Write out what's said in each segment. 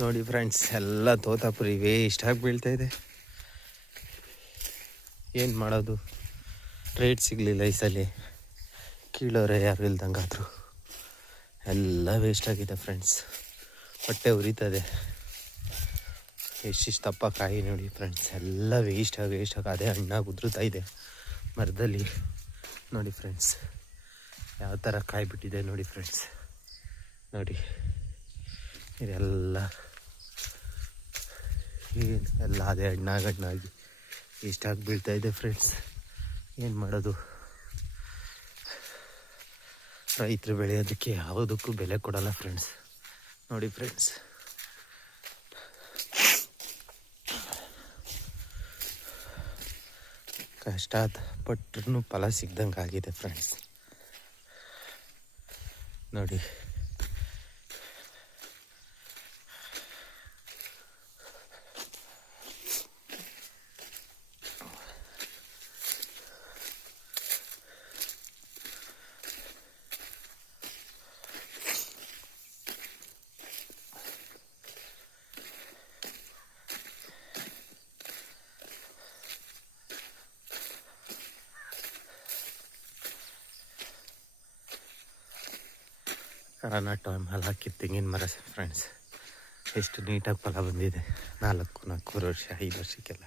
ನೋಡಿ ಫ್ರೆಂಡ್ಸ್, ಎಲ್ಲ ತೋತಾಪುರಿ ವೇಸ್ಟಾಗಿ ಬೀಳ್ತಾಯಿದೆ. ಏನು ಮಾಡೋದು, ರೇಟ್ ಸಿಗಲಿಲ್ಲ ಈ ಸಲ. ಕೀಳೋರೆ ಯಾರು ಇಲ್ದಂಗಾದ್ರು. ಎಲ್ಲ ವೇಸ್ಟಾಗಿದೆ ಫ್ರೆಂಡ್ಸ್. ಹೊಟ್ಟೆ ಉರಿತದೆ. ಎಷ್ಟಿಷ್ಟು ದಪ್ಪ ಕಾಯಿ ನೋಡಿ ಫ್ರೆಂಡ್ಸ್, ಎಲ್ಲ ವೇಸ್ಟಾಗಿ ಅದೇ ಹಣ್ಣಾಗಿ ಉದುರುತ್ತಾ ಇದೆ ಮರದಲ್ಲಿ. ನೋಡಿ ಫ್ರೆಂಡ್ಸ್, ಯಾವ ಥರ ಕಾಯಿ ಬಿಟ್ಟಿದೆ ನೋಡಿ ಫ್ರೆಂಡ್ಸ್. ನೋಡಿ ಇದೆಲ್ಲ ಎಲ್ಲ ಅದೇ ಹಣ್ಣಾಗಿ ಇಷ್ಟಾಗಿ ಬೀಳ್ತಾಯಿದೆ ಫ್ರೆಂಡ್ಸ್. ಏನು ಮಾಡೋದು, ರೈತರು ಬೆಳೆಯೋದಕ್ಕೆ ಯಾವುದಕ್ಕೂ ಬೆಲೆ ಕೊಡಲ್ಲ ಫ್ರೆಂಡ್ಸ್. ನೋಡಿ ಫ್ರೆಂಡ್ಸ್, ಕಷ್ಟ ಪಟ್ಟರೂ ಫಲ ಸಿಗ್ದಂಗೆ ಆಗಿದೆ ಫ್ರೆಂಡ್ಸ್. ನೋಡಿ ಕರೋನಾ ಟೈಮಲ್ಲಿ ಹಾಕಿದ ತೆಂಗಿನ ಮರ ಫ್ರೆಂಡ್ಸ್, ಎಷ್ಟು ನೀಟಾಗಿ ಫಲ ಬಂದಿದೆ. 4 ವರ್ಷ 5 ವರ್ಷಕ್ಕೆಲ್ಲ.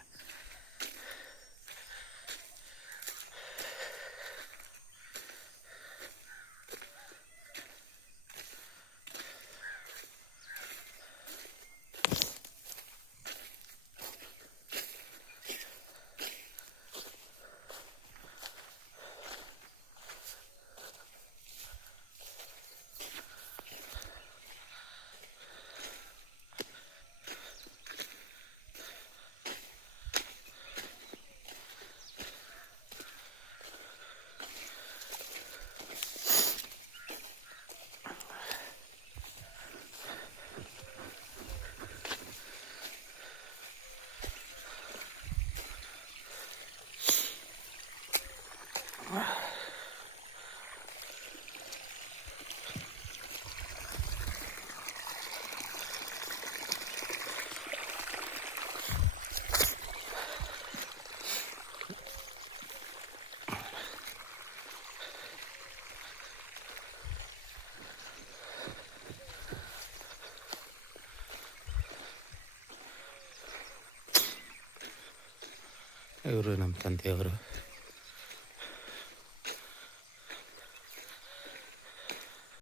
ಇವರು ನಮ್ಮ ತಂದೆಯವರು.